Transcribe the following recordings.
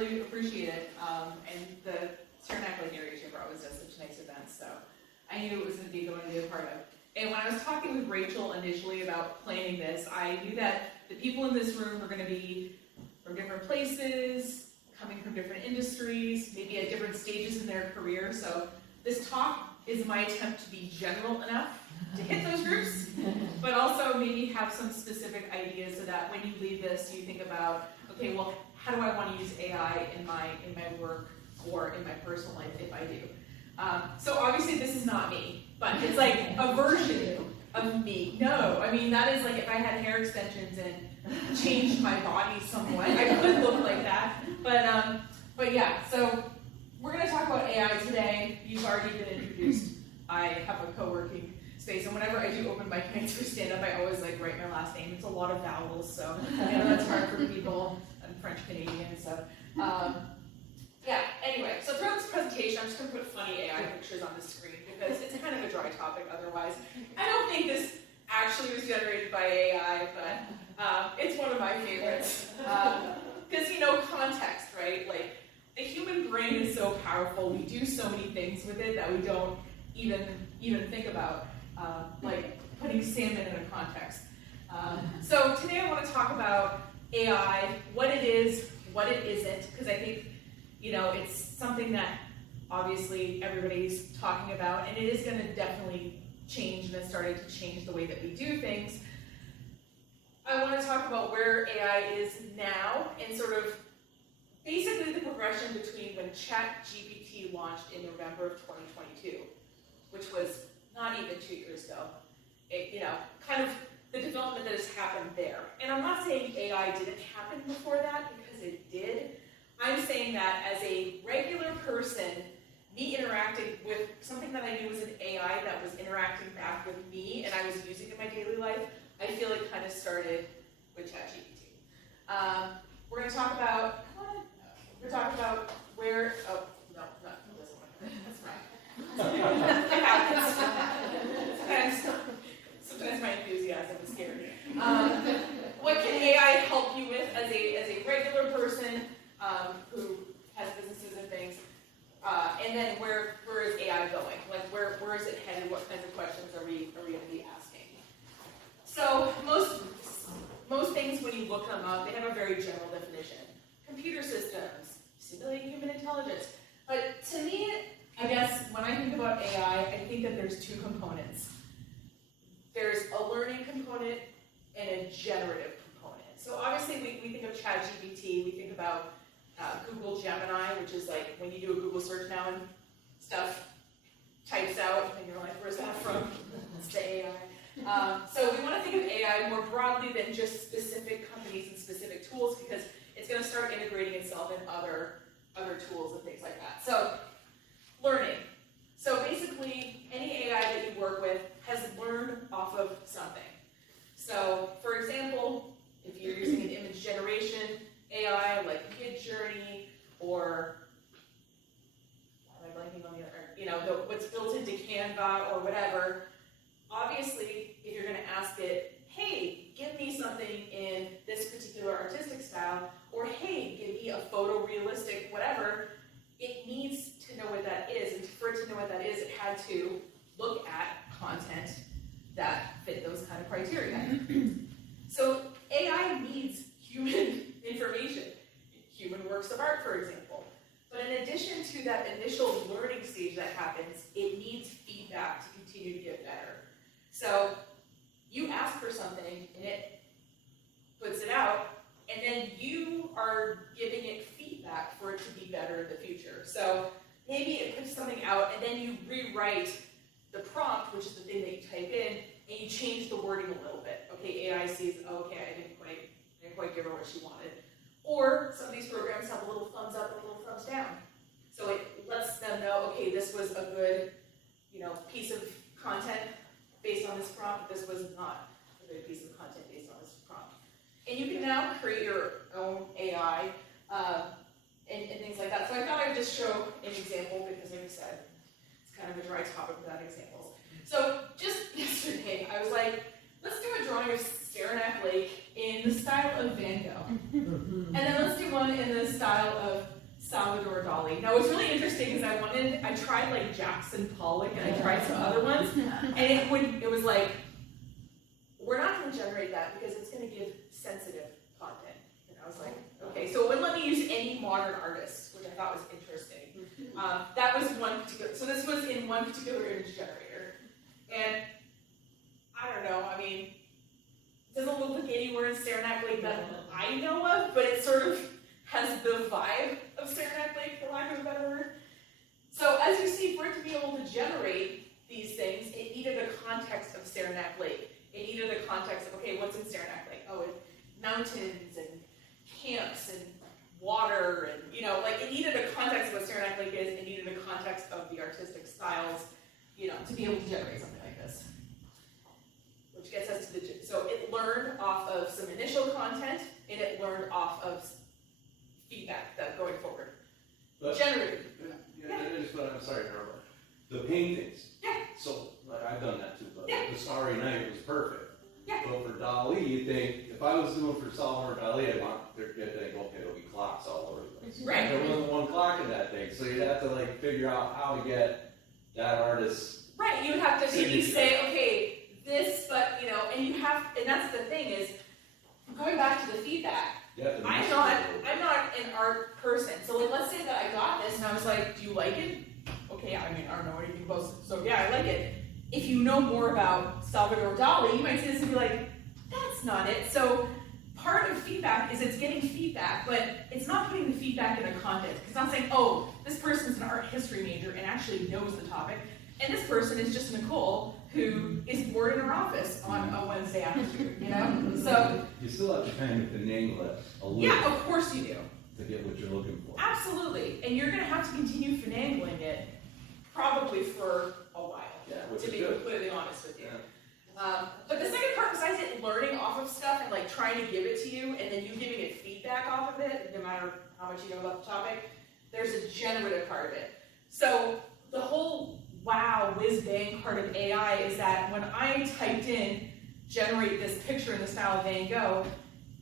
really appreciate it. And the Saranac Lake Area Chamber always does such nice events, so I knew it was going to be a good one to be a part of. And when I was talking with Rachel initially about planning this, I knew that the people in this room are going to be from different places, coming from different industries, maybe at different stages in their career. So this talk is my attempt to be general enough to hit those groups, but also maybe have some specific ideas so that when you leave this, you think about, okay, well, how do I want to use AI in my work or in my personal life if I do? So obviously this is not me, but it's like a version of me. No, I mean, that is like if I had hair extensions and changed my body somewhat, I could look like that. But yeah, so we're going to talk about AI today. You've already been introduced. I have a co-working space, and whenever I do open mic nights for stand-up, I always like write my last name. It's a lot of vowels, so I know that's hard for people. I'm French-Canadian, so yeah, anyway, so throughout this presentation, I'm just going to put funny AI pictures on the screen because it's kind of a dry topic otherwise. I don't think this actually was generated by AI, but it's one of my favorites. Because, you know, context, right? Like, the human brain is so powerful. We do so many things with it that we don't even think about, like putting salmon in a context. So today I want to talk about AI, what it is, what it isn't, because I think, you know, it's something that obviously everybody's talking about, and it is going to definitely change, and it's starting to change the way that we do things. I want to talk about where AI is now and sort of basically the progression between when ChatGPT launched in November of 2022, which was not even 2 years ago. It, you know, kind of the development that has happened there. And I'm not saying AI didn't happen before that, because it did. I'm saying that as a regular person, me interacting with something that I knew was an AI that was interacting back with me and I was using in my daily life, I feel it kind of started with ChatGPT. We're going to talk about, we're going to talk about where, oh, no, this one. That's right. It happens. Sometimes my enthusiasm is scary. What can AI help you with as a regular person who has businesses and things? And then where is AI going? Like where is it headed? What kinds of questions are we going to be asking? So most things, when you look them up, they have a very general definition. Computer systems, simulating human intelligence. But to me, I guess when I think about AI, I think that there's two components. There's a learning component and a generative component. So obviously we think of ChatGPT, we think about Google Gemini, which is like when you do a Google search now and stuff types out, and you're like, where's that from? It's the AI. So we want to think of AI more broadly than just specific companies and specific tools, because it's going to start integrating itself in other tools and things like that. So learning. So basically, any AI that you work with has learned off of something. So for example, if you're using an image generation AI like Midjourney, or why am I blanking on the other, you know, what's built into Canva or whatever, obviously if you're going to ask it, hey, give me something in this particular artistic style, or hey, give me a photorealistic whatever, it needs to know what that is, and for it to know what that is, it had to look at content that fit those kind of criteria. So AI needs human information, human works of art, for example. But in addition to that initial learning stage that happens, it needs feedback to continue to get better. So you ask for something, and it puts it out, and then you are giving it feedback for it to be better in the future. So maybe it puts something out, and then you rewrite the prompt, which is the thing that you type in, and you change the wording a little bit. Okay, AI sees, oh, okay, I didn't quite give her what she wanted. Or some of these programs have a little thumbs up and a little thumbs down. So it lets them know, okay, this was a good, you know, piece of content based on this prompt. This was not a good piece of content based on this prompt. And you can now create your own AI and things like that. So I thought I would just show an example because, like I said, it's kind of a dry topic without examples. So just yesterday, I was like, let's do a drawing of Saranac Lake in the style of Van Gogh. And then let's do one in the style of Salvador Dali. Now what's really interesting is I tried like Jackson Pollock and I tried some other ones, and it was like, we're not going to generate that because it's going to give sensitive content. And I was like, okay, so it wouldn't let me use any modern artist, which I thought was interesting. That was one particular, so this was in one particular image generator. And I don't know, I mean, it doesn't look like anywhere in Saranac Lake that I know of, but it sort of has the vibe of Saranac Lake, for lack of a better word. So as you see, for it to be able to generate these things, it needed a context of Saranac Lake. It needed a context of, okay, what's in Saranac Lake? Oh, it's mountains and camps and water and, you know, like it needed a context of what Saranac Lake is. It needed a context of the artistic styles, you know, to be able to generate something like this. Which gets us to the, so it learned off of some initial content and it learned off of feedback that going forward. But, generated. Yeah, that is what I'm sorry, Harold. The paintings. Yeah. So, like, I've done that too, but Yeah. the Starry Night was perfect. Yeah. But for Dali, you think, if I was doing for Salvador Dali, I'd want to think, okay, there'll be clocks all over the place. Right. There wasn't one clock in that thing, so you'd have to like figure out how to get that artist. Right, you have to maybe say, okay, this, but, you know, and that's the thing is, going back to the feedback, I'm not an art person, so like, let's say that I got this and I was like, do you like it? Okay, I mean, I don't know anything about it, so yeah, I like it. If you know more about Salvador Dali, you might see this and be like, that's not it. So part of feedback is it's getting feedback, but it's not putting the feedback in a context. It's not saying, oh, this person's an art history major and actually knows the topic, and this person is just Nicole, who is bored in her office on a Wednesday afternoon, you know? So you still have to kind of finagle it a little. Yeah, of course you do. To get what you're looking for. Absolutely, and you're gonna have to continue finagling it probably for a while, to be completely honest with you. Yeah. But the second part, besides it learning off of stuff and like trying to give it to you, and then you giving it feedback off of it, no matter how much you know about the topic, there's a generative part of it. So the whole wow, whiz bang part of AI is that when I typed in generate this picture in the style of Van Gogh,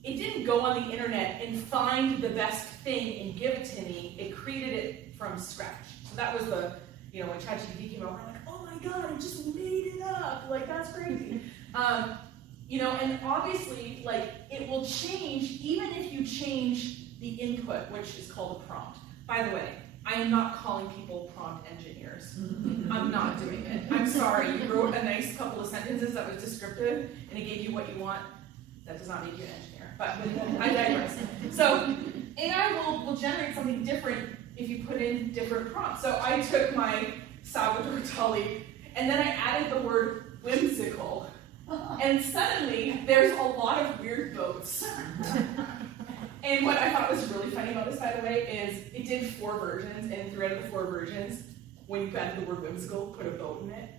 it didn't go on the internet and find the best thing and give it to me. It created it from scratch. So that was the, you know, when ChatGPT came out, we're like, oh my god, it just made it up. Like, that's crazy. You know, and obviously, like, it will change even if you change the input, which is called a prompt. By the way, I am not calling people prompt engineers. I'm not doing it. I'm sorry, you wrote a nice couple of sentences that was descriptive, and it gave you what you want. That does not make you an engineer, but I digress. So AI will generate something different if you put in different prompts. So I took my Salvador Dali, and then I added the word whimsical, and suddenly there's a lot of weird boats. And what I thought was really funny about this, by the way, is it did 4 versions, and 3 out of the 4 versions, when you added the word whimsical, put a boat in it.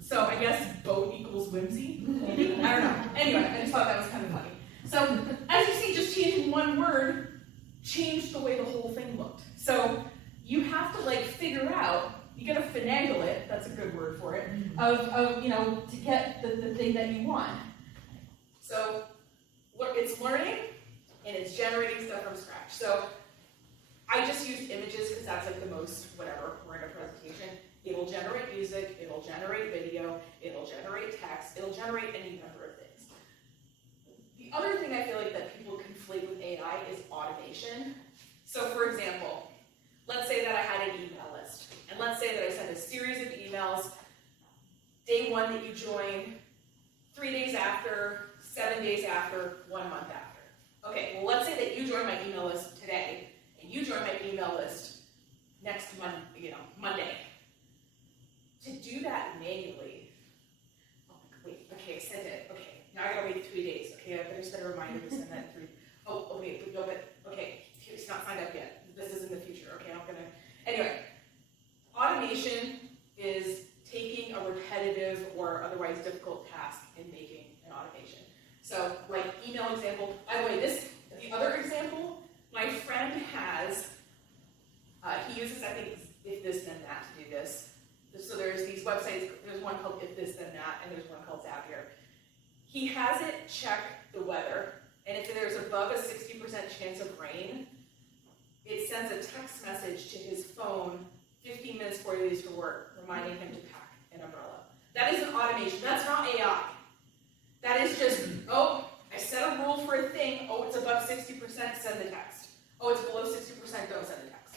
So I guess boat equals whimsy, maybe? I don't know. Anyway, I just thought that was kind of funny. So as you see, just changing one word changed the way the whole thing looked. So you have to like figure out, you gotta finagle it, that's a good word for it, of you know, to get the thing that you want. So it's learning, and it's generating stuff from scratch. So I just used images because that's like the most, whatever, we're in a presentation. It'll generate music, it'll generate video, it'll generate text, it'll generate any number of things. The other thing I feel like that people conflate with AI is automation. So for example, let's say that I had an email list, and let's say that I sent a series of emails, day 1 that you join, 3 days after, 7 days after, 1 month after. Okay, well let's say that you join my email list today, and you join my email list next month, Monday. To do that manually, oh, wait, okay, I sent it, okay, now I gotta wait 3 days, okay, I better set a reminder to send that 3, oh, okay, no, but, okay, it's not signed up yet, this is in the future, okay, I'm gonna, anyway, automation is taking a repetitive or otherwise difficult task and making an automation. So, like, email example, by the way, the other example, my friend has, he uses, I think, if this, then that to do this. So there's these websites, there's one called If This Then That, and there's one called Zapier. He has it check the weather, and if there's above a 60% chance of rain, it sends a text message to his phone 15 minutes before he leaves for work, reminding him to pack an umbrella. That is an automation. That's not AI. That is just, oh, I set a rule for a thing. Oh, it's above 60%, send the text. Oh, it's below 60%, don't send the text.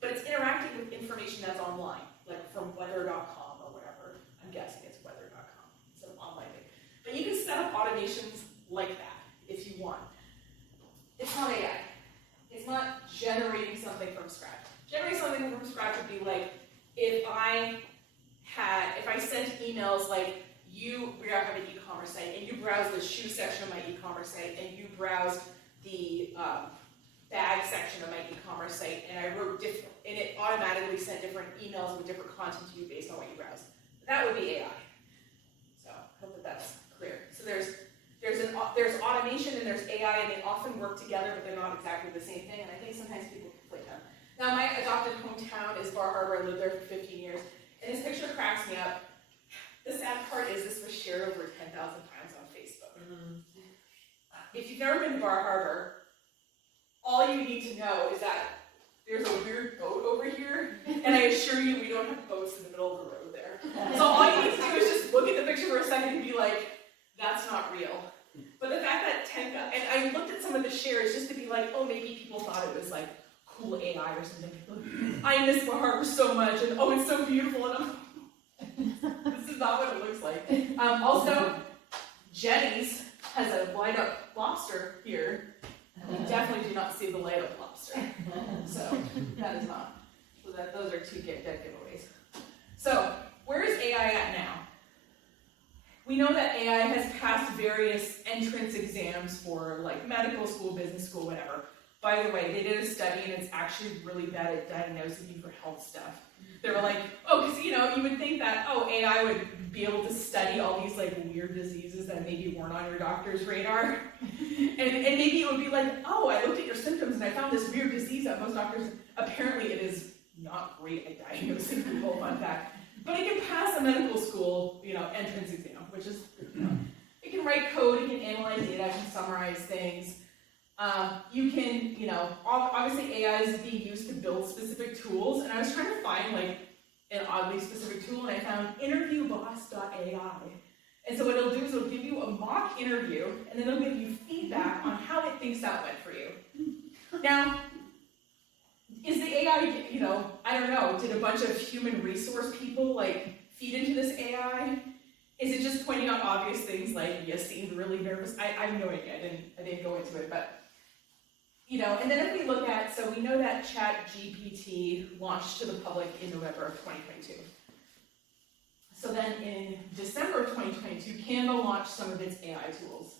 But it's interacting with information that's online, like from weather.com or whatever. I'm guessing it's weather.com. It's an online thing. But you can set up automations like that if you want. It's not AI. It's not generating something from scratch. Generating something from scratch would be like if I sent emails like, we have an e-commerce site, and you browse the shoe section of my e-commerce site, and you browse the bag section of my e-commerce site, and I wrote different, and it automatically sent different emails with different content to you based on what you browse. That would be AI. So I hope that that's clear. So there's automation and there's AI, and they often work together, but they're not exactly the same thing. And I think sometimes people conflate them. Now, my adopted hometown is Bar Harbor. I lived there for 15 years, and this picture cracks me up. The sad part is this was shared over 10,000 times on Facebook. Mm-hmm. If you've never been to Bar Harbor, all you need to know is that there's a weird boat over here, and I assure you we don't have boats in the middle of the road there. So all you need to do is just look at the picture for a second and be like, that's not real. But the fact that 10,000, and I looked at some of the shares just to be like, oh, maybe people thought it was like cool AI or something. I miss Bar Harbor so much, and oh, it's so beautiful, and I'm this is not what it looks like. Also, Jenny's has a light up lobster here. You definitely do not see the light up lobster. So that is not. So those are two dead giveaways. So where is AI at now? We know that AI has passed various entrance exams for like medical school, business school, whatever. By the way, they did a study and it's actually really bad at diagnosing you for health stuff. They were like, oh, because you would think that, oh, AI would be able to study all these like weird diseases that maybe weren't on your doctor's radar. and maybe it would be like, oh, I looked at your symptoms and I found this weird disease that most doctors, apparently it is not great at diagnosing people, fun fact. But it can pass a medical school, entrance exam, which is, it can write code, it can analyze data, it can summarize things. You can, obviously AI is being used to build specific tools, and I was trying to find like an oddly specific tool, and I found interviewboss.ai. And so what it'll do is it'll give you a mock interview, and then it'll give you feedback on how it thinks that went for you. Now, is the AI, I don't know, did a bunch of human resource people like feed into this AI? Is it just pointing out obvious things like, you seemed really nervous? I have no idea, I didn't go into it, but and then if we look at, so we know that ChatGPT launched to the public in November of 2022. So then in December of 2022, Canva launched some of its AI tools.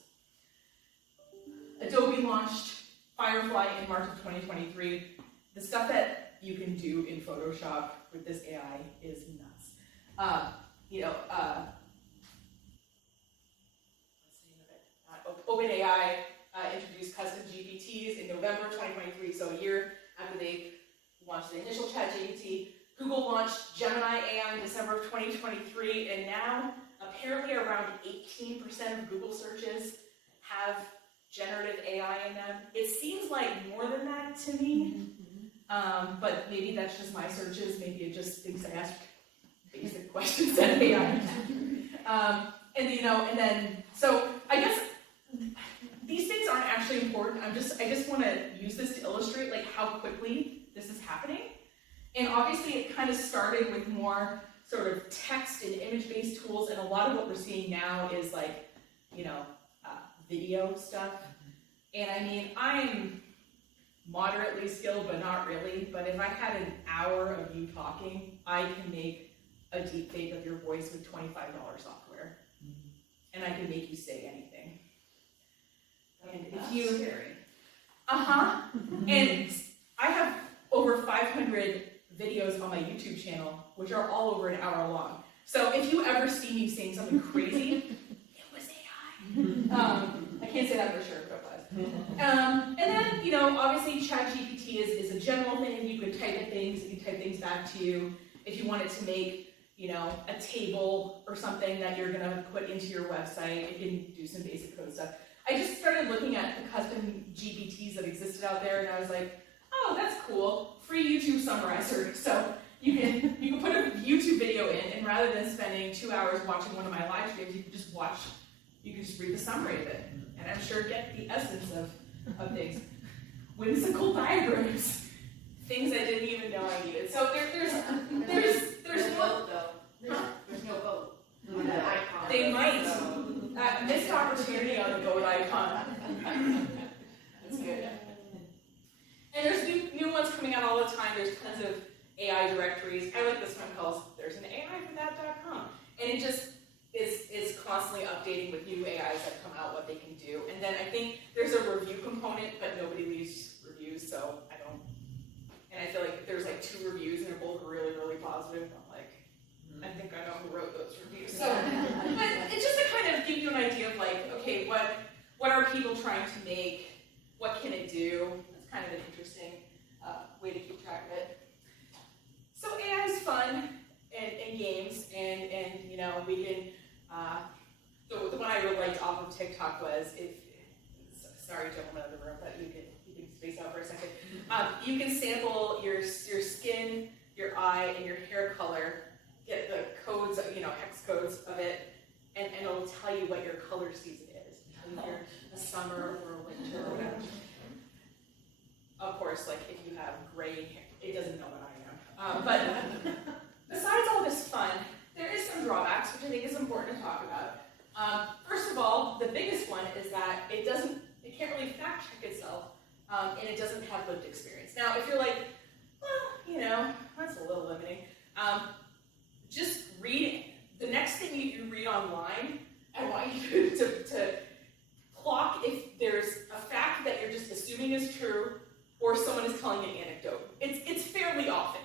Adobe launched Firefly in March of 2023. The stuff that you can do in Photoshop with this AI is nuts. OpenAI introduced custom GPTs in November 2023, so a year after they launched the initial ChatGPT. Google launched Gemini AI in December of 2023, and now apparently around 18% of Google searches have generative AI in them. It seems like more than that to me, but maybe that's just my searches. Maybe it just thinks I ask basic questions that AI. And then, so I guess these things aren't actually important. I just want to use this to illustrate like how quickly this is happening. And obviously it kind of started with more sort of text and image-based tools, and a lot of what we're seeing now is like, video stuff. And I mean, I'm moderately skilled, but not really. But if I had an hour of you talking, I can make a deep fake of your voice with $25 software. And I can make you say anything. And if you... Scary. And I have over 500 videos on my YouTube channel, which are all over an hour long. So if you ever see me saying something crazy, it was AI. I can't say that for sure, but it was. And then, obviously ChatGPT is a general thing. You could type in things, it can type things back to you. If you wanted to make, a table or something that you're gonna put into your website, it can do some basic code stuff. I just started looking at the custom GPTs that existed out there, and I was like, oh, that's cool, free YouTube summarizer. So you can put a YouTube video in, and rather than spending 2 hours watching one of my live streams, you can just read the summary of it, and I'm sure get the essence of things. Whimsical diagrams, things I didn't even know I needed. So there's no vote though. There's no vote. On that icon. They might. Missed opportunity on the vote icon. That's good. And there's new ones coming out all the time. There's tons of AI directories. I like this one called There's an AI for that.com. And it just is constantly updating with new AIs that come out, what they can do. And then I think there's a review component, but nobody leaves reviews, so I don't. And I feel like there's like 2 reviews and they're both really, really positive. I'm like, I think I know who wrote those reviews. So, but it's just to kind of give you an idea of like, okay, what are people trying to make? What can it do? That's kind of an interesting way to keep track of it. So AI is fun and games, and you know, we can. The one I really liked off of TikTok was sorry, gentlemen of the room, but you can space out for a second. You can sample your skin, your eye, and your hair color. Get the codes, you know, hex codes of it, and it'll tell you what your color season is. If you're a summer or a winter or whatever. Of course, like if you have gray hair, it doesn't know what I am. But besides all this fun, there is some drawbacks, which I think is important to talk about. First of all, the biggest one is that it can't really fact check itself, and it doesn't have lived experience. Now, if you're like, well, you know, that's a little limiting. Just read the next thing you read online. I want you to clock if there's a fact that you're just assuming is true, or someone is telling an anecdote. It's fairly often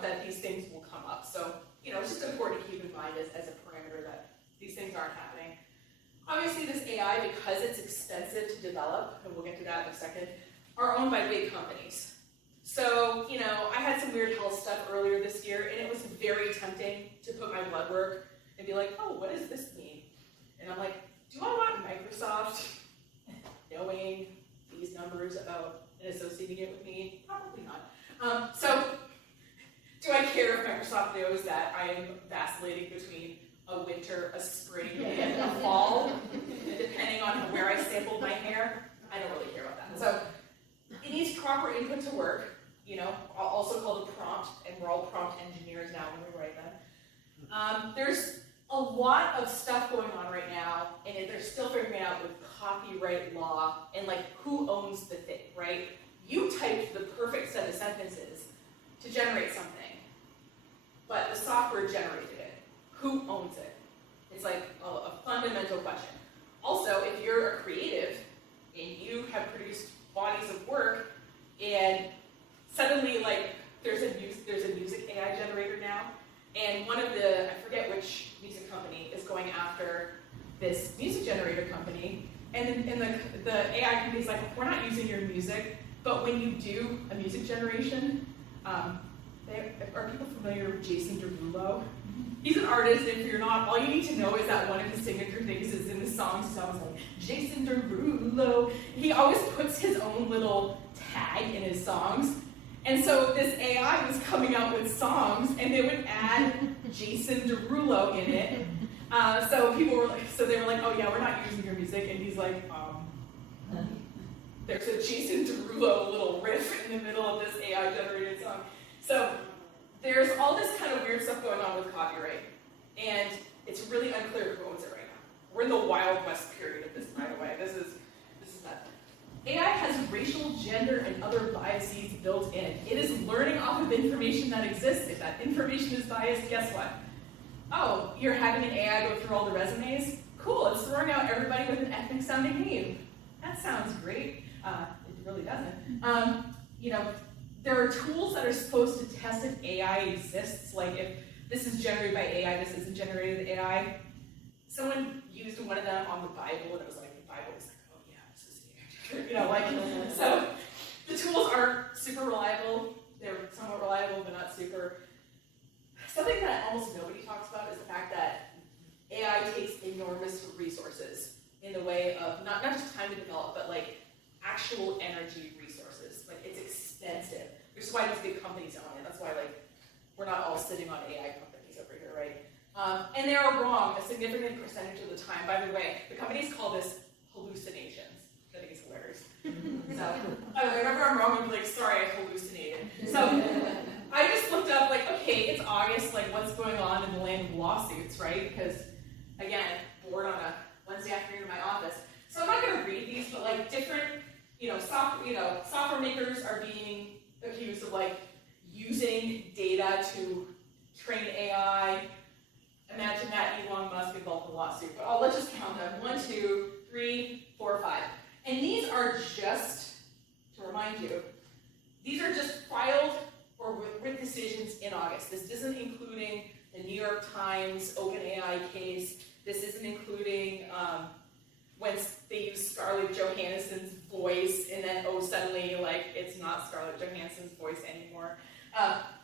that these things will come up. So, you know, it's just important to keep in mind as a parameter that these things aren't happening. Obviously, this AI, because it's expensive to develop, and we'll get to that in a second, are owned by big companies. So, you know, I had some weird health stuff earlier this year, and it was very tempting to put my blood work and be like, oh, what does this mean? And I'm like, do I want Microsoft knowing these numbers about and associating it with me? Probably not. So, do I care if Microsoft knows that I am vacillating between a winter, a spring, and a fall, depending on where I sampled my hair? I don't really care about that. So, it needs proper input to work, you know, also called a prompt, and we're all prompt engineers now when we write them. There's a lot of stuff going on right now, and they're still figuring out with copyright law and like who owns the thing, right? You typed the perfect set of sentences to generate something, but the software generated it. Who owns it? It's like a fundamental question. Also, if you're a creative and you have produced bodies of work, and suddenly, like, there's a music AI generator now, and one of the, I forget which music company is going after this music generator company, and the AI company is like, we're not using your music, but when you do a music generation, are people familiar with Jason Derulo? He's an artist, and if you're not, all you need to know is that one of his signature things is in his songs. He's always like, Jason Derulo. He always puts his own little tag in his songs. And so this AI was coming out with songs, and they would add Jason Derulo in it. So people were like, they were like, oh yeah, we're not using your music. And he's like, there's a Jason Derulo little riff in the middle of this AI generated song. So there's all this kind of weird stuff going on with copyright, and it's really unclear who owns it right now. We're in the Wild West period of this, by the way. This is that. AI has racial, gender, and other biases built in. It is learning off of information that exists. If that information is biased, guess what? Oh, you're having an AI go through all the resumes? Cool, it's throwing out everybody with an ethnic-sounding name. That sounds great. It really doesn't. You know, there are tools that are supposed to test if AI exists, like if this is generated by AI, this isn't generated with AI. Someone used one of them on the Bible, and it was like, the Bible was like, oh yeah, this is AI. You know, like, so the tools aren't super reliable. They're somewhat reliable, but not super. Something that almost nobody talks about is the fact that AI takes enormous resources in the way of not just time to develop, but like actual energy resources. Like, it's expensive. is why these big companies own it. That's why like we're not all sitting on AI companies over here, right? And they are wrong a significant percentage of the time. By the way, the companies call this hallucinations. I think it's hilarious. So whenever I'm wrong, I'm like, sorry, I hallucinated. So I just looked up like, okay, it's August, like what's going on in the land of lawsuits, right? Because again, bored on a Wednesday afternoon in my office. So I'm not going to read these, but like different, software makers are being accused of like using data to train AI. Imagine that Elon Musk involved in a lawsuit. But let's just count them. 1, 2, 3, 4, 5. And these are just, to remind you, these are just filed or with decisions in August. This isn't including the New York Times OpenAI case. This isn't including when they use Scarlett Johansson's voice and then, suddenly, like, it's not Scarlett Johansson's voice anymore.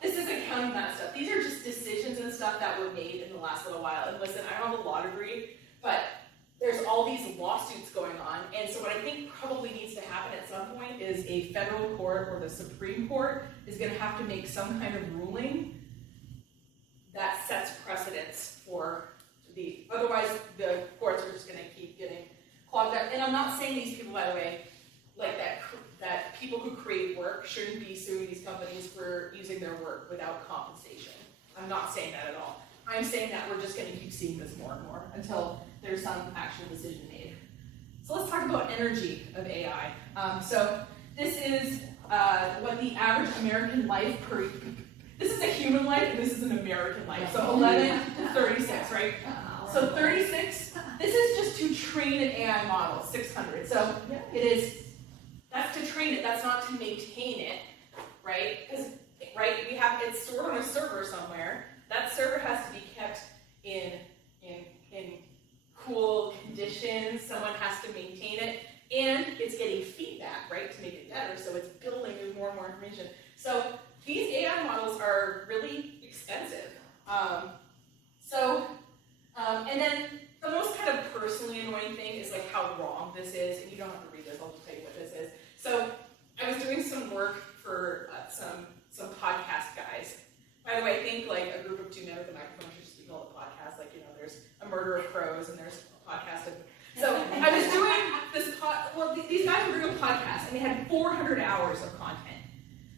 This isn't counting that stuff. These are just decisions and stuff that were made in the last little while. And listen, I don't have a law degree, but there's all these lawsuits going on. And so what I think probably needs to happen at some point is a federal court or the Supreme Court is going to have to make some kind of ruling that sets precedents for otherwise the courts are just going to keep getting clogged up. And I'm not saying these people, by the way, like that people who create work shouldn't be suing these companies for using their work without compensation. I'm not saying that at all. I'm saying that we're just going to keep seeing this more and more until there's some actual decision made. So let's talk about energy of AI. So this is what the average American life this is a human life and this is an American life. So 11 to 36, right? So 36, this is just to train an AI model, 600. So that's to train it, that's not to maintain it, right? Because, right, it's stored on a server somewhere. That server has to be kept in cool conditions. Someone has to maintain it, and it's getting feedback, right, to make it better. So it's building more and more information. So these AI models are really expensive. And then the most kind of personally annoying thing is like how wrong this is, and you don't have to read this. I'll just tell you what this is. So I was doing some work for some podcast guys. By the way, I think like a group of 2 men with a microphone should just be called a podcast. Like, there's a murder of crows and there's a podcast of. So I was doing this these guys were doing a podcast and they had 400 hours of content.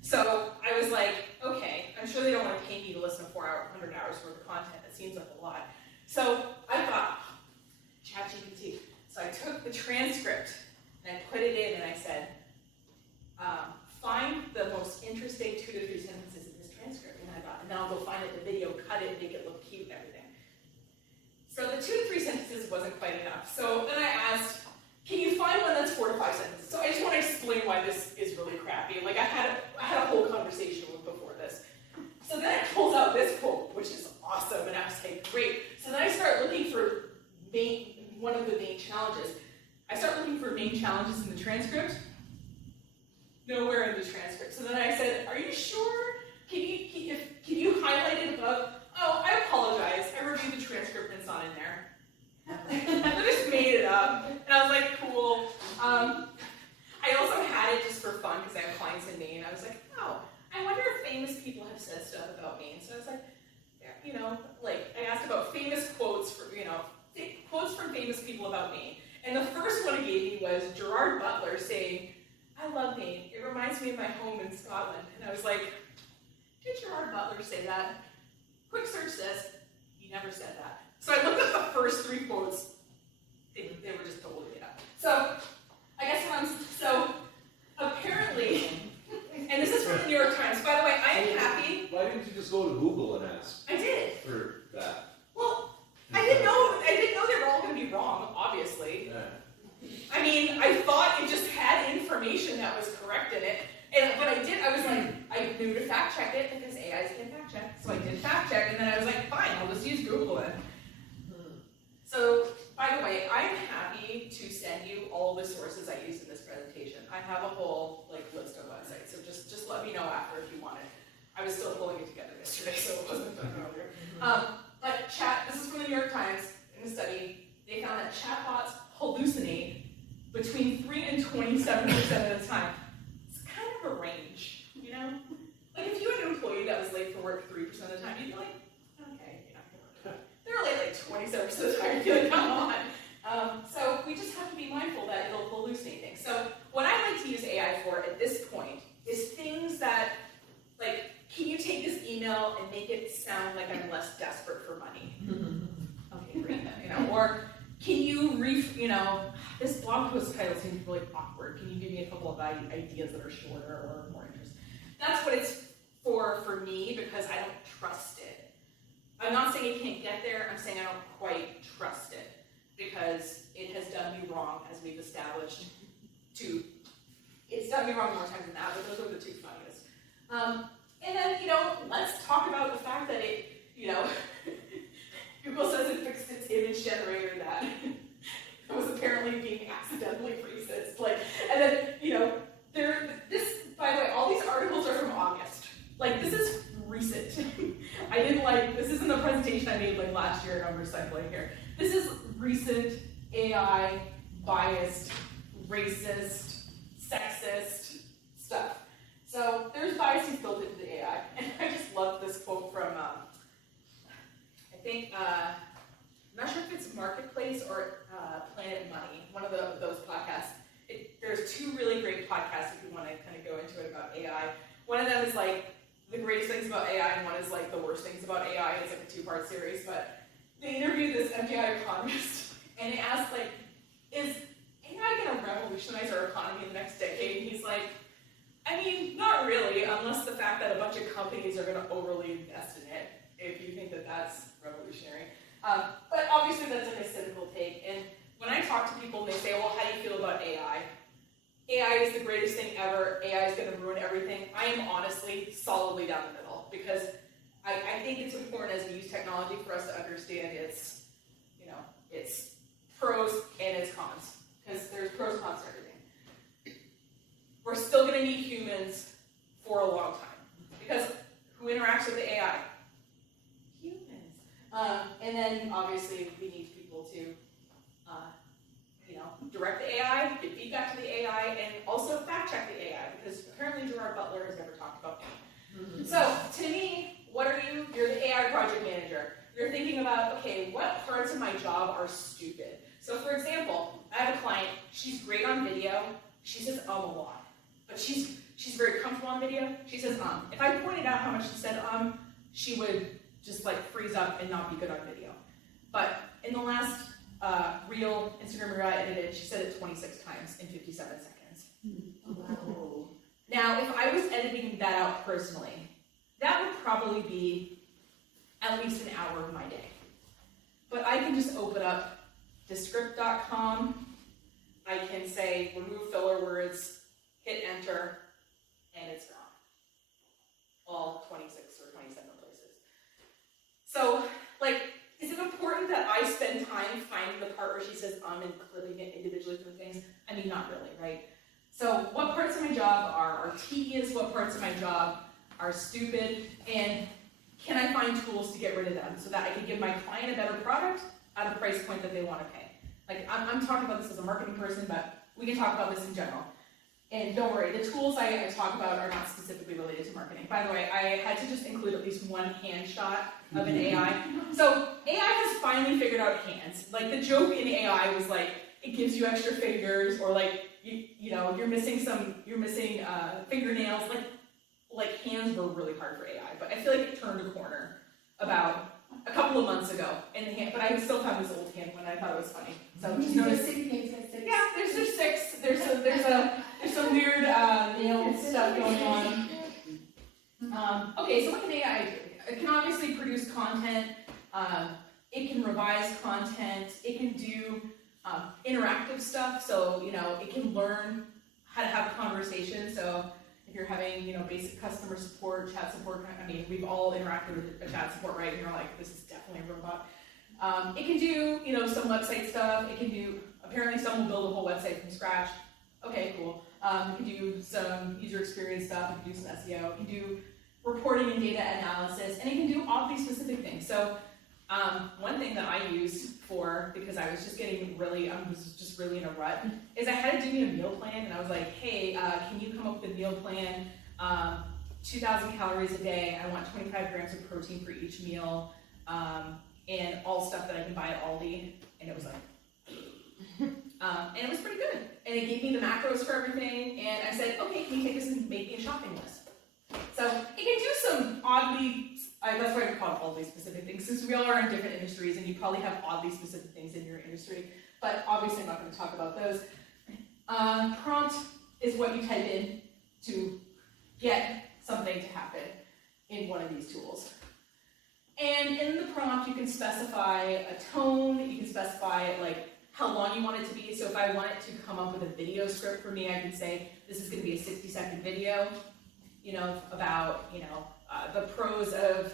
So I was like, okay, I'm sure they don't want to pay me to listen to 400 hours worth of content. That seems like a lot. So I thought, ChatGPT. So I took the transcript and I put it in and I said, find the most interesting 2 to 3 sentences in this transcript. And then I'll go find it in the video, cut it, make it look cute and everything. So the 2 to 3 sentences wasn't quite enough. So then I asked, can you find one that's 4 to 5 sentences? So I just want to explain why this is really crappy. Like I had a whole conversation with before this. So then it pulls out this quote, which is awesome, and I was like, great. So then I start looking for one of the main challenges. I start looking for main challenges in the transcript. Nowhere in the transcript. So then I said, are you sure? Can you highlight it above? Oh, I apologize. I reviewed the transcript and it's not in there. I just made it up. And I was like, cool. I also had it just for fun because I have clients in Maine. I was like, oh, I wonder if famous people have said stuff about me. And so I was like, I asked about famous quotes quotes from famous people about Maine. And the first one it gave me was Gerard Butler saying, I love Maine. It reminds me of my home in Scotland. And I was like, did Gerard Butler say that? Quick search says, he never said that. So I looked at the first 3 quotes. They were just totally made up. So I guess so apparently, and this is from the New York Times. By the way, I am happy. Why didn't you just go to Google and ask? I did. For that. Well, I didn't know they were all going to be wrong, obviously. Yeah. I mean, I thought it just had information that was correct in it. And what I did, I was like, I knew to fact check it because AIs can fact check. So I did fact check, and then I was like, fine, I'll just use Google then. So, by the way, I'm happy to send you all the sources I used in this presentation. I have a whole list of websites, so just let me know after if you want it. I was still pulling it together yesterday, so it wasn't done earlier. But this is from the New York Times. In a study, they found that chatbots hallucinate between 3 and 27% of the time. It's kind of a range, So we just have to be mindful that it'll hallucinate things. So what I like to use AI for at this point is things that, like, can you take this email and make it sound like I'm less desperate for money? Okay, great. Or can you this blog post title seems really awkward. Can you give me a couple of ideas that are shorter or more interesting? That's what it's for me, because I don't trust it. I'm not saying it can't get there, I'm saying I don't quite trust it, because it has done me wrong, as we've established. It's done me wrong more times than that, but those are the two funniest. And then, let's talk about the fact that it, Google says it fixed its image generator that was apparently being accidentally racist. And then, this, by the way, all these articles are from August. This is recent. This isn't the presentation I made last year, and I'm recycling here. This is recent AI biased, racist, sexist stuff. So there's biases built into the AI, and I just love this quote from, I think, I'm not sure if it's Marketplace or Planet Money, one of those podcasts. There's two really great podcasts if you want to kind of go into it about AI. One of them is the greatest things about AI, and one is the worst things about AI. It's a two-part series, but they interviewed this MGI economist, and they asked, is AI going to revolutionize our economy in the next decade? And he's like, I mean, not really, unless the fact that a bunch of companies are going to overly invest in it, if you think that that's revolutionary. But obviously that's a cynical take, and when I talk to people and they say, well, how do you feel about AI? AI is the greatest thing ever, AI is going to ruin everything. I am honestly solidly down the middle, because I think it's important as we use technology for us to understand its pros and its cons, because there's pros and cons to everything. We're still going to need humans for a long time, because who interacts with the AI? Humans. And then obviously we need people to direct the AI, give feedback to the AI, and also fact check the AI, because apparently Gerard Butler has never talked about that. So, to me, what are you? You're the AI project manager. You're thinking about, okay, what parts of my job are stupid? So, for example, I have a client, she's great on video, she says a lot, but she's very comfortable on video, she says If I pointed out how much she said she would just freeze up and not be good on video. But in the last reel, Instagram reel I edited, she said it 26 times in 57 seconds. Wow. Now, if I was editing that out personally, that would probably be at least an hour of my day. But I can just open up descript.com, I can say remove filler words, hit enter, and it's gone. All 26 or 27 places. So, is it important that I spend time finding the part where she says and clipping it individually from things? I mean, not really, right? So what parts of my job are tedious, what parts of my job are stupid, and can I find tools to get rid of them so that I can give my client a better product at a price point that they want to pay? I'm talking about this as a marketing person, but we can talk about this in general. And don't worry, the tools I talk about are not specifically related to marketing. By the way, I had to just include at least one hand shot of an AI. So AI has finally figured out hands. The joke in AI was it gives you extra fingers, or you're missing fingernails. Hands were really hard for AI, but I feel like it turned a corner about a couple of months ago in the hand. But I still have this old hand one. I thought it was funny. So just notice. Yeah, there's 6. There's some weird nail stuff going on. Okay, so what can AI do? It can obviously produce content. It can revise content. It can do interactive stuff. So it can learn how to have a conversation. So if you're having basic customer support, chat support. I mean, we've all interacted with a chat support, right? And you're like, this is definitely a robot. It can do some website stuff. It can do. Apparently, someone will build a whole website from scratch. Okay, cool. It can do some user experience stuff. It can do some SEO. It can do reporting and data analysis, and it can do oddly specific things. So one thing that I used because I was just really in a rut, is I had to do me a meal plan, and I was like, hey, can you come up with a meal plan, 2,000 calories a day, I want 25 grams of protein for each meal, and all stuff that I can buy at Aldi, and it was like, And it was pretty good. And it gave me the macros for everything, and I said, okay, can you take this and make me a shopping list? So it can do some oddly, that's why I call it oddly specific things, since we all are in different industries, and you probably have oddly specific things in your industry, but obviously I'm not going to talk about those. Prompt is what you type in to get something to happen in one of these tools. And in the prompt, you can specify a tone, you can specify like how long you want it to be. So if I want it to come up with a video script for me, I can say, this is going to be a 60-second video, about, the pros of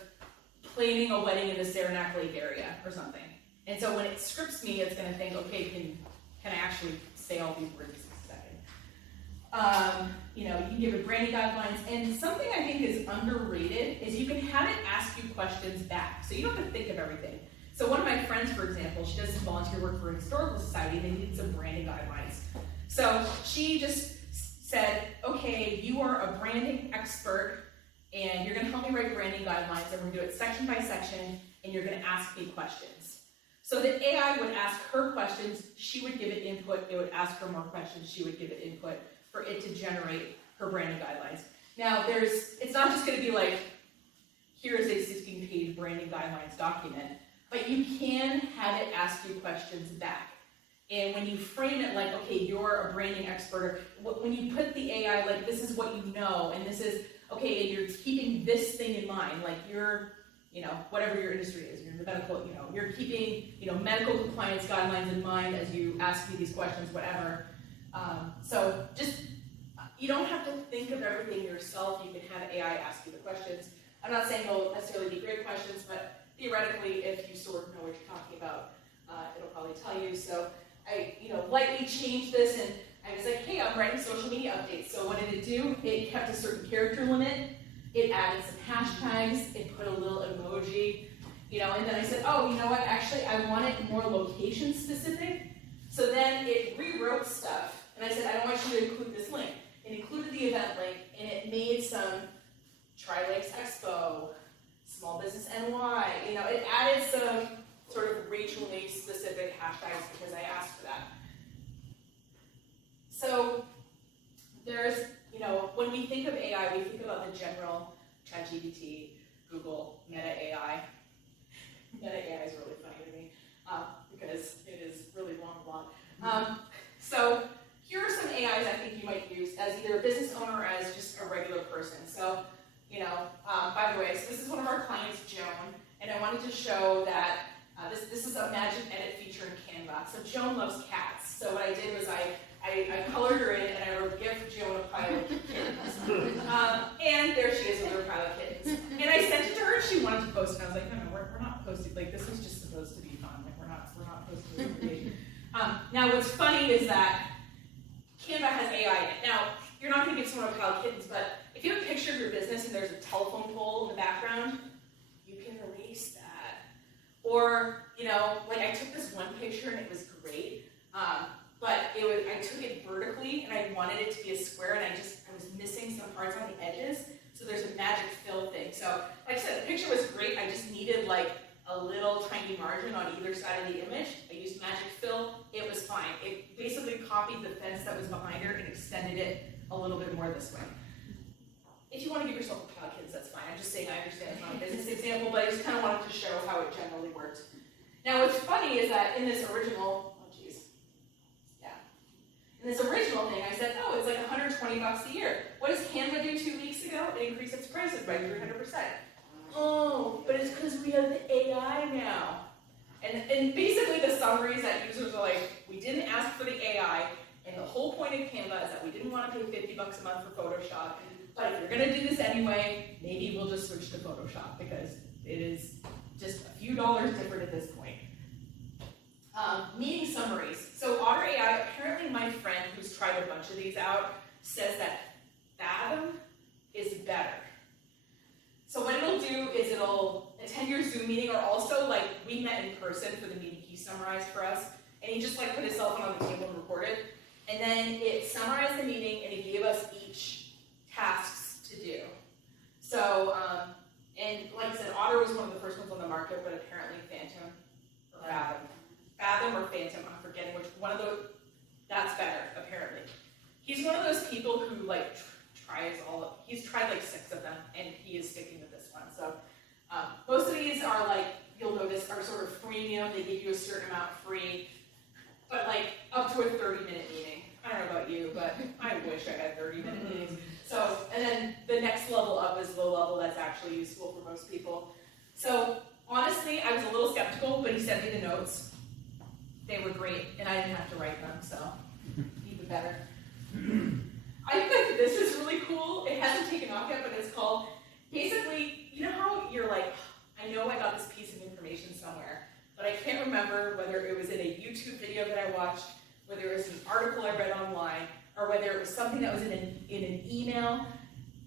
planning a wedding in the Saranac Lake area or something. And so when it scripts me, it's going to think, okay, can I actually say all these words in 60 seconds? You can give it branding guidelines, and something I think is underrated is you can have it ask you questions back, so you don't have to think of everything. So one of my friends, for example, she does some volunteer work for a historical society, and they needed some branding guidelines. So she just said, okay, you are a branding expert, and you're gonna help me write branding guidelines, and we're gonna do it section by section, and you're gonna ask me questions. So the AI would ask her questions, she would give it input, it would ask her more questions, she would give it input for it to generate her branding guidelines. Now it's not just gonna be like, here's a 16-page branding guidelines document, but you can have it ask you questions back. And when you frame it like, okay, you're a branding expert, or when you put the AI like, this is what you know, and this is, okay, and you're keeping this thing in mind, like you're, whatever your industry is, you're in the medical, you're keeping, medical compliance guidelines in mind as you ask me these questions, whatever. So just, you don't have to think of everything yourself, you can have AI ask you the questions. I'm not saying they'll necessarily be great questions, but theoretically, if you sort of know what you're talking about, it'll probably tell you. So I, lightly changed this, and I was like, hey, I'm writing social media updates. So what did it do? It kept a certain character limit. It added some hashtags. It put a little emoji, and then I said, oh, you know what? Actually, I want it more location specific. So then it rewrote stuff, and I said, I don't want you to include this link. It included the event link, and it made some Tri-Lakes Expo, Small Business NY. It added some sort of regionally specific hashtags because I asked for that. So there's, when we think of AI, we think about the general ChatGPT, Google, Meta AI. Meta AI is really funny to me because it is really long. So here are some AIs I think you might use as either a business owner or as just a regular person. So, by the way, so this is one of our clients, Joan, and I wanted to show that this is a magic edit feature in Canva. So Joan loves cats. So what I did was I colored her in and I wrote, give Joan a pile of kittens. And there she is with her pile of kittens. And I sent it to her and she wanted to post it. And I was like, no, we're not posting. Like, this was just supposed to be fun. Like, we're not posting this information. Now what's funny is that Canva has AI in it. Now, you're not going to give someone a pile of kittens, but if you have a picture of your business and there's a telephone pole in the background, you can erase that. Or, like I took this one picture and it was great, but I took it vertically and I wanted it to be a square and I was missing some parts on the edges, so there's a magic fill thing. So, like I said, the picture was great, I just needed like a little tiny margin on either side of the image. I used magic fill, it was fine. It basically copied the fence that was behind her and extended it a little bit more this way. If you want to give yourself a pile of kids, that's fine. I'm just saying I understand it's not a business example, but I just kind of wanted to show how it generally works. Now what's funny is that in this original, in this original thing, I said, oh, it's like $120 a year. What does Canva do 2 weeks ago? It increased its prices by 300%. Oh, but it's because we have the AI now. And basically the summaries that users are like, we didn't ask for the AI, and the whole point of Canva is that we didn't want to pay $50 a month for Photoshop, but if you're going to do this anyway, maybe we'll just switch to Photoshop because it is just a few dollars different at this point. Meeting summaries. So Otter AI, apparently my friend who's tried a bunch of these out says that Fathom is better. So what it'll do is it'll attend your Zoom meeting, or also like we met in person for the meeting he summarized for us, and he just like put his cell phone on the table and recorded, and then it summarized the meeting and it gave us each tasks to do. So, and like I said, Otter was one of the first ones on the market, but apparently Fathom or Phantom, I'm forgetting which one of those like he's tried like 6 of them, and he is sticking with this one. So most of these are like, you'll notice, are sort of freemium. They give you a certain amount free, but like up to a 30-minute meeting. I don't know about you, but I wish I had 30-minute meetings. So, and then the next level up is low level. That's actually useful for most people. So honestly, I was a little skeptical, but he sent me the notes. They were great, and I didn't have to write them, so even better. I think this is really cool. It hasn't taken off yet, but it's called, basically, you know how you're like, I know I got this piece of information somewhere, but I can't remember whether it was in a YouTube video that I watched, whether it was an article I read online, or whether it was something that was in an email.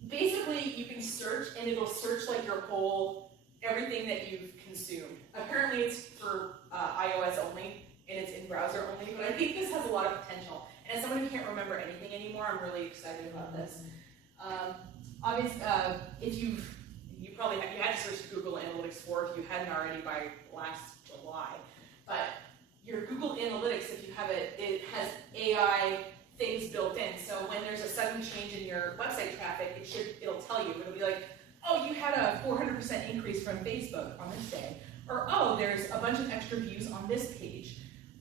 Basically, you can search, and it'll search like your whole, everything that you've consumed. Apparently it's for iOS only, and it's in browser only, but I think this has a lot of potential. And as someone who can't remember anything anymore, I'm really excited about this. Obviously, if you probably you had to search Google Analytics 4 if you hadn't already by last July. But your Google Analytics, if you have it, it has AI things built in. So when there's a sudden change in your website traffic, it'll tell you. It'll be like, oh, you had a 400% increase from Facebook on this day. Or, oh, there's a bunch of extra views on this page.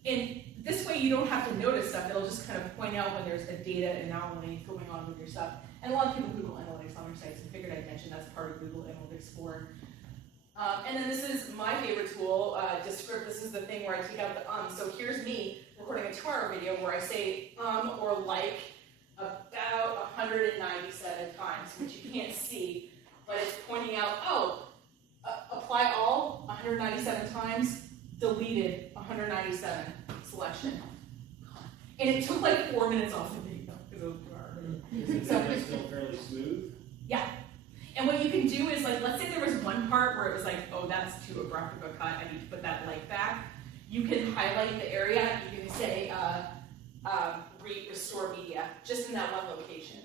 And this way you don't have to notice stuff. It'll just kind of point out when there's a data anomaly going on with your stuff. And a lot of people Google Analytics on their sites, and figured I'd mention that's part of Google Analytics 4. And then this is my favorite tool, Descript. This is the thing where I take out the So here's me recording a 2-hour video where I say or like about 197 times, which you can't see, but it's pointing out, oh, apply all 197 times, deleted 197 selection. And it took like 4 minutes off the video because it was 2 hours. Is it still fairly smooth? Yeah. And what you can do is, like, let's say there was one part where it was like, oh, that's too abrupt of a cut, I need to put that like back. You can highlight the area, you can say, restore media, just in that one location.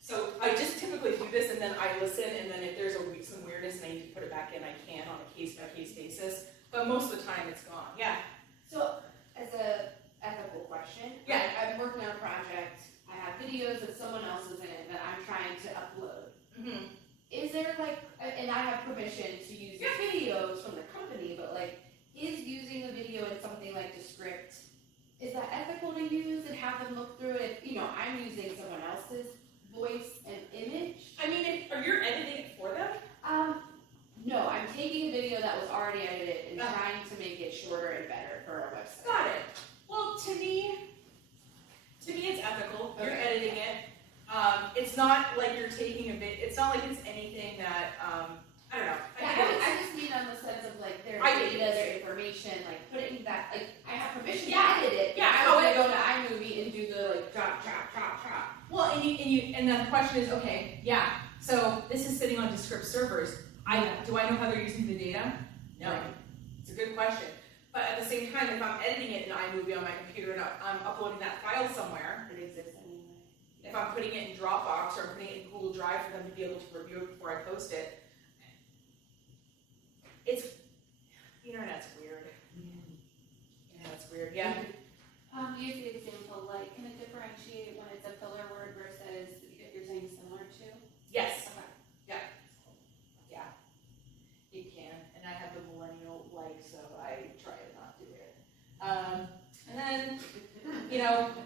So I just typically do this, and then I listen, and then if there's some weirdness and I need to put it back in, I can on a case-by-case basis. But most of the time, it's gone. Yeah? So, as a ethical question, Yeah. I'm working on a project, I have videos that someone else is in that I'm trying to upload. Mm-hmm. Is there like, and I have permission to use the videos from the company, but like, is using the video in something like Descript, is that ethical to use and have them look through it? You know, I'm using someone else's voice and image. I mean, are you editing it for them? No, I'm taking a video that was already edited and trying to make it shorter and better for our website. Got it. Well, to me it's ethical. You're editing it. It's not like you're taking a bit. It's not like it's anything that I don't know. I just mean on the sense of like their data, their information, like putting that. Like I have permission to edit it. Yeah. I was gonna go to iMovie and do the like drop. Well, and the question is, okay, yeah. So this is sitting on Descript servers. Do I know how they're using the data? No. Right. It's a good question. But at the same time, if I'm editing it in iMovie on my computer and I'm uploading that file somewhere, It exists anyway. if I'm putting it in Dropbox or I'm putting it in Google Drive for them to be able to review it before I post it, the internet's weird. Internet's weird, yeah. Use the example, like, can it differentiate when it's a filler word versus if you're saying similar to? Yes. Okay. Yeah, it can, and I have the millennial so I try to not do it. And then,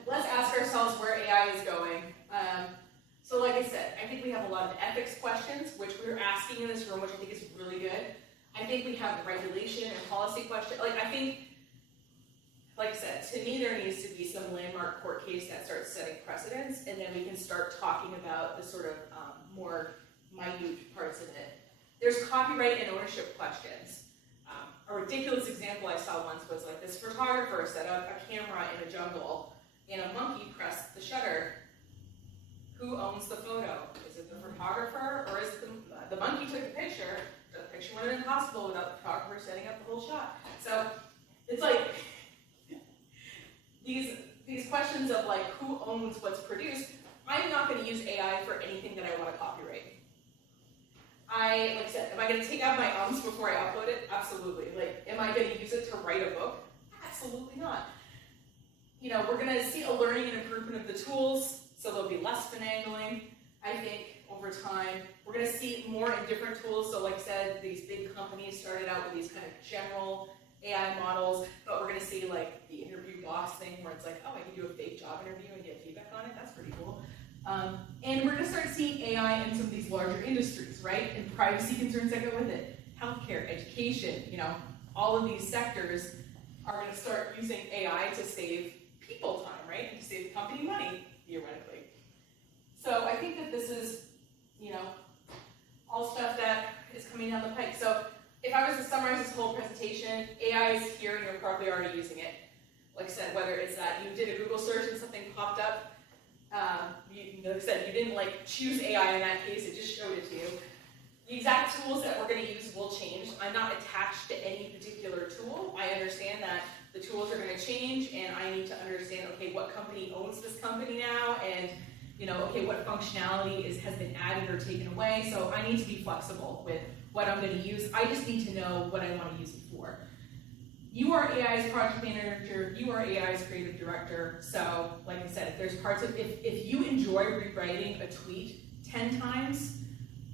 let's ask ourselves where AI is going. So like I said, I think we have a lot of ethics questions, which we're asking in this room, which I think is really good. I think we have regulation and policy questions. Like I said, to me there needs to be some landmark court case that starts setting precedents, and then we can start talking about the sort of more minute parts of it. There's copyright and ownership questions. A ridiculous example I saw once was like this photographer set up a camera in a jungle and a monkey pressed the shutter. Who owns the photo? Is it the photographer or is it the monkey took the picture? The picture would have been impossible without the photographer setting up the whole shot. So it's like these questions of like who owns what's produced. I'm not going to use AI for anything that I want to copyright. Like I said, am I going to take out my ums before I upload it? Absolutely. Like, am I going to use it to write a book? Absolutely not. We're going to see a learning and improvement of the tools. so there'll be less finagling, I think, over time. We're gonna see more in different tools, so like I said, these big companies started out with these kind of general AI models, but we're gonna see like the interview boss thing where it's like, oh, I can do a fake job interview and get feedback on it, that's pretty cool. And we're gonna start seeing AI in some of these larger industries, right? And privacy concerns that go with it. Healthcare, education, you know, all of these sectors are gonna start using AI to save people time, right? And to save the company money, theoretically. So I think that this is, you know, all stuff that is coming down the pike. So if I was to summarize this whole presentation, AI is here and you're probably already using it. Like I said, whether it's that you did a Google search and something popped up, like I said, you didn't like choose AI in that case, it just showed it to you. The exact tools that we're going to use will change. I'm not attached to any particular tool. I understand that the tools are going to change and I need to understand, okay, what company owns this company now, and you know, okay, what functionality has been added or taken away. So I need to be flexible with what I'm going to use. I just need to know what I want to use it for. You are AI's project manager, you are AI's creative director, so like I said, if there's parts of, if you enjoy rewriting a tweet 10 times,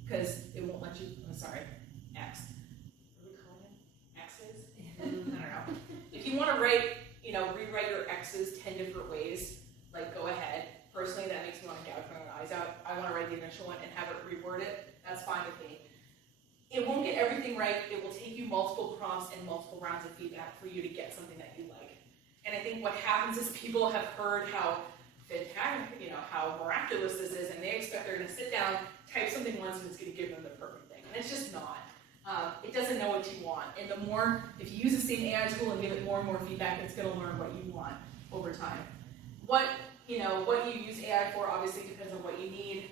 because it won't let you, I'm sorry, X. What are we calling it? X's? I don't know. If you want to write, you know, rewrite your X's 10 different ways, like go ahead. Personally, that makes me want to gouge my own eyes out. I want to write the initial one and have it reword it. That's fine with me. It won't get everything right. It will take you multiple prompts and multiple rounds of feedback for you to get something that you like. And I think what happens is people have heard how fantastic, you know, how miraculous this is, and they expect they're going to sit down, type something once, and it's going to give them the perfect thing. And it's just not. It doesn't know what you want. And the more, if you use the same AI tool and give it more and more feedback, it's going to learn what you want over time. What you use AI for obviously depends on what you need.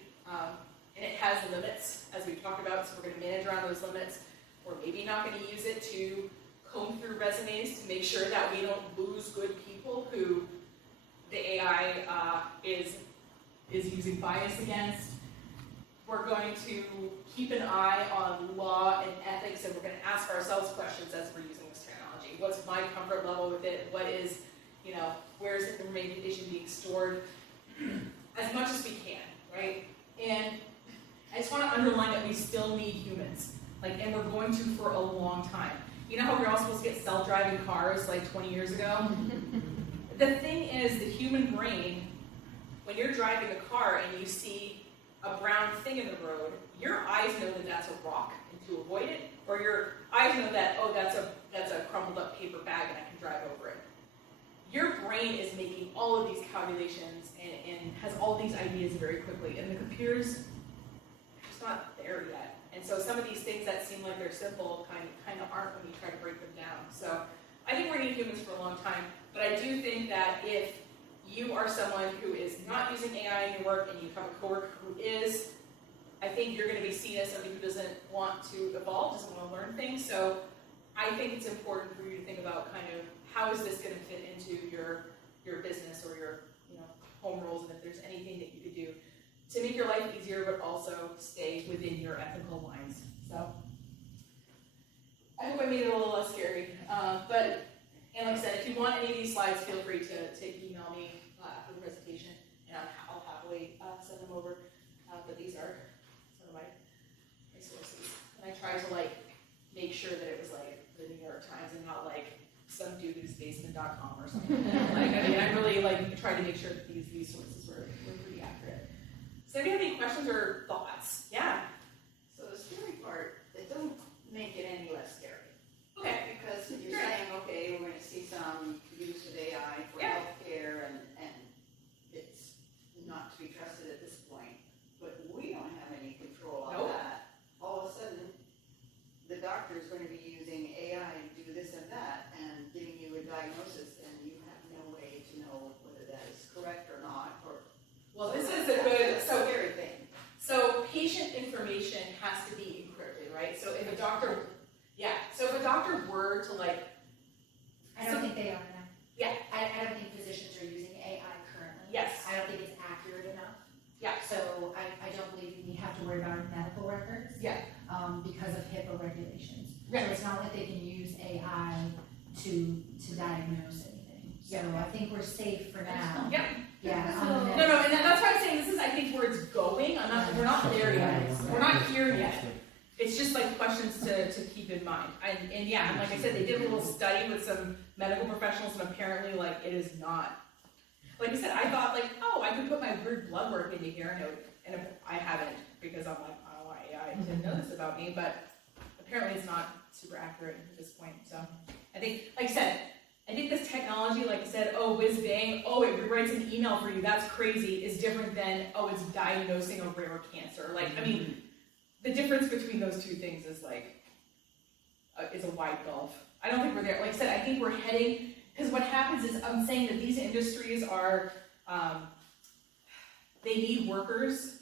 And it has limits, as we've talked about, so we're going to manage around those limits. We're maybe not going to use it to comb through resumes to make sure that we don't lose good people who the AI is using bias against. We're going to keep an eye on law and ethics, and we're going to ask ourselves questions as we're using this technology. What's my comfort level with it? What is, you know, where is the information being stored? As much as we can, right? And I just want to underline that we still need humans, and we're going to for a long time. You know how we're all supposed to get self-driving cars like 20 years ago? The thing is, the human brain, when you're driving a car and you see a brown thing in the road, your eyes know that that's a rock and to avoid it, or your eyes know that, oh, that's a crumpled up paper bag and I can drive over it. Your brain is making all of these calculations and has all these ideas very quickly, and the computers are just not there yet. And so some of these things that seem like they're simple kind of aren't when you try to break them down. So I think we're going to need humans for a long time, but I do think that if you are someone who is not using AI in your work and you have a coworker who is, I think you're going to be seen as somebody who doesn't want to evolve, doesn't want to learn things. So I think it's important for you to think about kind of how is this going to fit into your business or your home rules, and if there's anything that you could do to make your life easier, but also stay within your ethical lines. So I hope I made it a little less scary. And like I said, if you want any of these slides, feel free to email me after the presentation, and I'll happily send them over. But these are some of my sources. And I try to make sure that it was the New York Times and not some dude who's basement.com or something. I really tried to make sure that these sources were pretty accurate. So do you have any questions or thoughts? Yeah. So the scary part, it doesn't make it any less scary. Okay. Because you're saying, okay, we're going to see some use of AI for healthcare, and it's not to be trusted at this point. But we don't have any control on that. All of a sudden, the doctor is going to be using AI to do this and that, and giving you a diagnosis, and you have no way to know whether that is correct or not. Well, this is a good scary thing. So patient information has to be encrypted, right? So if a doctor were to I don't think they are now. Yeah. I don't think physicians are using AI currently. Yes. I don't think it's accurate enough. Yeah. So I don't believe we have to worry about our medical records. Yeah. Because of HIPAA regulations. Right. So it's not like they can use AI to diagnose anything. So I think we're safe for now. Yep. Yeah. So- on the No, and that's why I'm saying this is, I think, where it's going. We're not there yet. We're not here yet. It's just like questions to keep in mind. And yeah, and like I said, they did a little study with some medical professionals, and apparently, like, it is not. Like I said, I thought, like, oh, I could put my weird blood work into here, and I haven't, because I'm like, I don't want AI to know this about me, but apparently it's not super accurate at this point. So I think, like I said, I think this technology, like I said, oh, whiz bang, oh, it rewrites an email for you, that's crazy, is different than, oh, it's diagnosing a rare cancer. Like, I mean, the difference between those two things is like, is a wide gulf. I don't think we're there. Like I said, I think we're heading, because what happens is, I'm saying that these industries are, they need workers,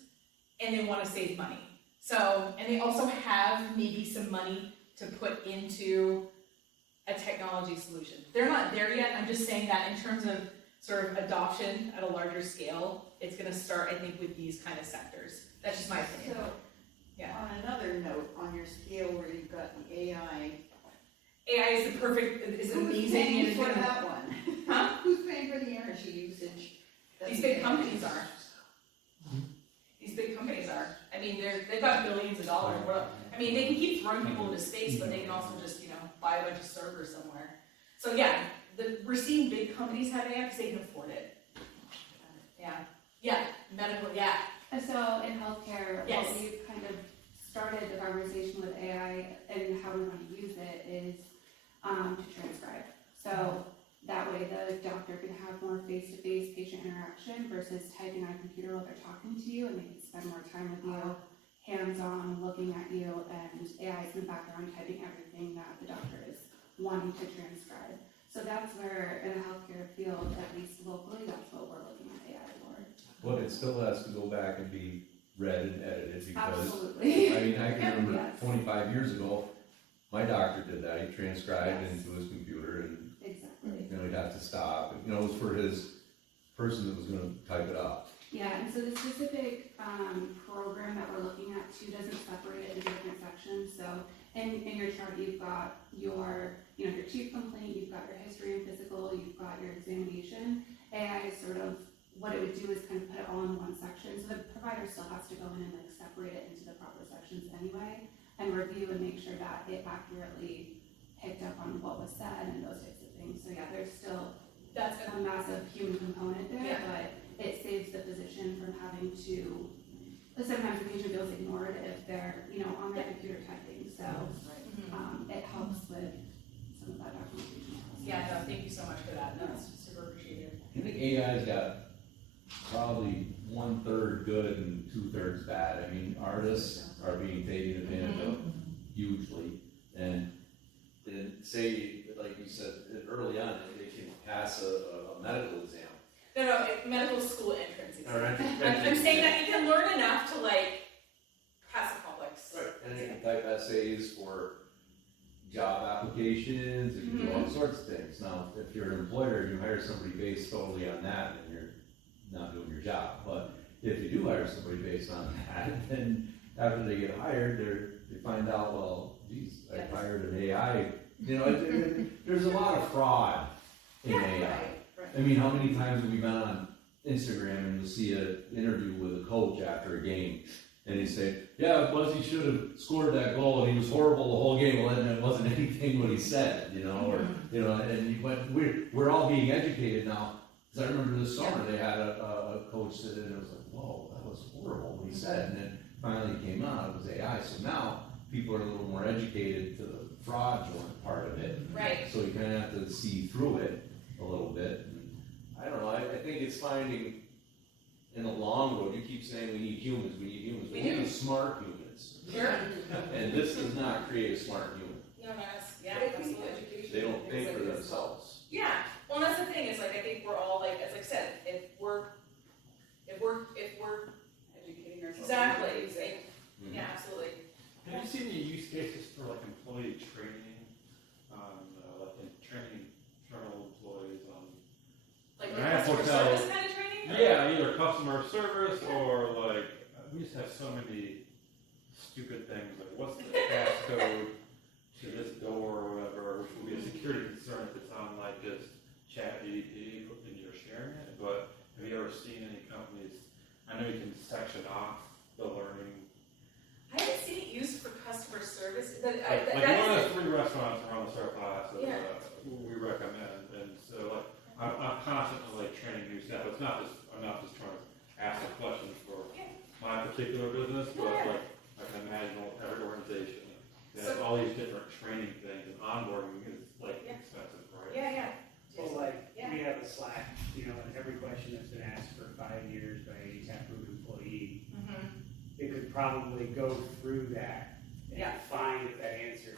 and they want to save money. So, and they also have maybe some money to put into a technology solution. They're not there yet. I'm just saying that in terms of sort of adoption at a larger scale, it's going to start, I think, with these kind of sectors. That's just my opinion. So, Yeah. on another note, on your scale where you've got the AI. AI is the perfect, is Who's amazing. paying And for it's gonna, that one? huh? Who's paying for the energy usage? These big companies are. These big companies are. I mean, they've got billions of dollars. I mean, they can keep throwing people into space, but they can also just, buy a bunch of servers somewhere. So yeah, we're seeing big companies have AI because they can afford it. Yeah, medical, yeah. And so in healthcare, Yes. what we've kind of started the conversation with AI and how we want to use it is to transcribe. So that way the doctor can have more face-to-face patient interaction versus typing on a computer while they're talking to you, and they can spend more time with you, hands-on, looking at you, and AI is in the background typing everything that the doctor is wanting to transcribe. So that's where, in the healthcare field, at least locally, that's what we're looking at AI for. But it still has to go back and be read and edited because, Absolutely. I mean, I can remember Yes. 25 years ago, my doctor did that. He transcribed Yes. into his computer and, Exactly. he'd have to stop. It was for his person that was gonna type it up. Yeah, and so the specific program that we're looking at too doesn't separate it into different sections. So in your chart, you've got your chief complaint, you've got your history and physical, you've got your examination. AI is sort of, what it would do is kind of put it all in one section. So the provider still has to go in and separate it into the proper sections anyway, and review and make sure that it accurately picked up on what was said and those types of things. So yeah, there's still That's a massive human component there, Yeah. but it saves the physician from having to, sometimes the patient feels ignored if they're, on their computer typing, so, it helps with some of that documentation. Yeah, no, thank you so much for that. That's super appreciated. I think AI's got probably 1/3 good and 2/3 bad. I mean, artists are being taken advantage of hugely, and say, like you said early on, they can pass a medical exam. No, medical school entrance Or exam. entrance I'm saying exam. that you can learn enough to pass a complex. Right, and they can type essays for job applications, it can do all sorts of things. Now, if you're an employer, you hire somebody based totally on that, then you're not doing your job. But if you do hire somebody based on that, then after they get hired, they find out, well, geez, I Yes. hired an AI. There's a lot of fraud in AI. Right. I mean, how many times have we been on Instagram and you'll see an interview with a coach after a game, and he say, "Yeah, Buzzy should have scored that goal, and he was horrible the whole game." Well, then it wasn't anything what he said, but we're all being educated now. Because I remember this summer they had a coach that, and it was like, "Whoa, that was horrible what he said," and then finally it came out it was AI. So now people are a little more educated to the fraudulent part of it. Right. So you kind of have to see through it a little bit. And I don't know, I think it's finding in the long road, you keep saying we need humans. We We do. need smart humans. Sure. And this does not create a smart human. Yeah, But I think absolutely. education They don't is think like for this. themselves. Yeah. Well, that's the thing, is I think we're all as I said, if we're Educating ourselves. exactly. Mhm. Yeah, absolutely. Have you seen any use cases for like employee training, like in training internal employees on? Like I have customer hotels. service kind of training? Or- Yeah, either customer service or like, we just have so many stupid things, like what's the passcode to this door or whatever, which will be a security concern if it's on like just chat GDP and you're sharing it, but Have you ever seen any companies, I know you can section off the learning. I haven't seen it used for customer service. Like one of the 3 restaurants around the surplus that we recommend, and so like I'm constantly like training new staff. It's not just I'm not just trying to ask a question for my particular business, but like I can imagine every organization has all these different training things, and onboarding is like expensive, right? Yeah. Well, like, we have a Slack, and every question that's been asked for 5 years by any taproot employee, it could probably go through that and find if that answer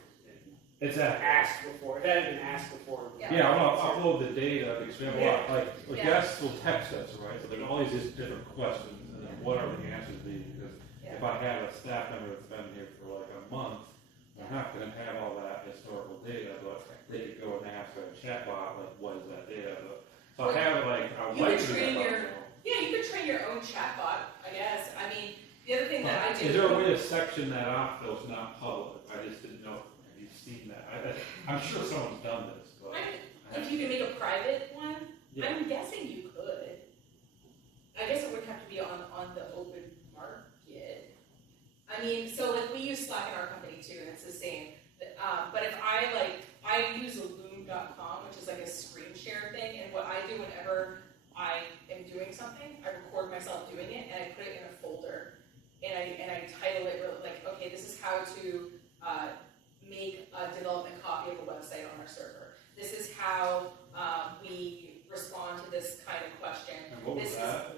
has been asked before. If that had been asked before. Yeah, I want to upload the data because we have a lot, like guests will text us, right? So there's all these different questions, and then what are the answers be? Because if I have a staff member that's been here for like a month, I'm not going to have all that historical data, but they could go and ask a chatbot, like, what is that data? So I have like, I would You like could to do train that. you could train your own chatbot, I guess. I mean, the other thing that I do. Is there a way to section that off though it's not public? I just didn't know. Have you seen that? I'm sure someone's done this, but. If you can make a private one, Yeah. I'm guessing you could. I guess it would have to be on the open market. I mean, so like we use Slack in our company too, and it's the same. But if I use loom.com, which is like a screen share thing, and what I do whenever I am doing something, I record myself doing it, and I put it in a folder, and I title it like, okay, this is how to make a development copy of a website on our server. This is how we respond to this kind of question. And what was that?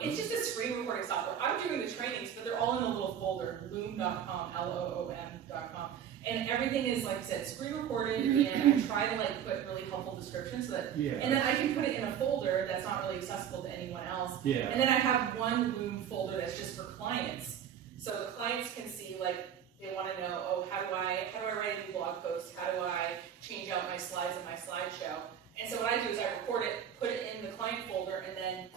It's just a screen recording software. I'm doing the trainings, but they're all in a little folder, loom.com, LOOM.com. And everything is, like I said, screen recorded, and I try to like put really helpful descriptions so that, and then I can put it in a folder that's not really accessible to anyone else. Yeah. And then I have one Loom folder that's just for clients. So the clients can see, like, they want to know, oh, how do I write a new blog post? How do I change out my slides in my slideshow? And so what I do is I record it, put it in the client folder, and then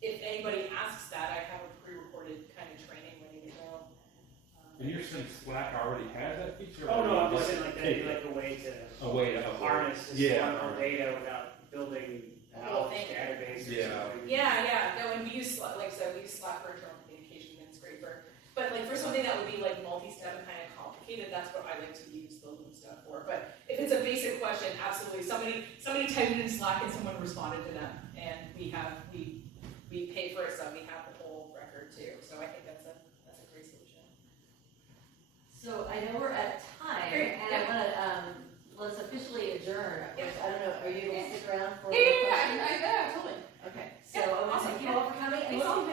if anybody asks that, I have a pre-recorded kind of training ready to go. And you're saying Slack already has that feature? Oh, no, I'm just saying like that'd be like a way to harness historical data without building a whole database or something. Yeah. No, and we use Slack, like I said, we use Slack for internal communication, and it's great but like for something that would be like multi-step and kind of complicated, that's what I like to use the Loom stuff for. But if it's a basic question, absolutely, somebody typed it in Slack and someone responded to them, and we pay for it, so we have the whole record too. So I think that's a great solution. So I know we're at time, Great, and I want to let's officially adjourn. Yeah. I don't know. Are you able to stick around for? Yeah, totally. Okay. So Yeah, I want to awesome. thank you all for coming. And Thanks. welcome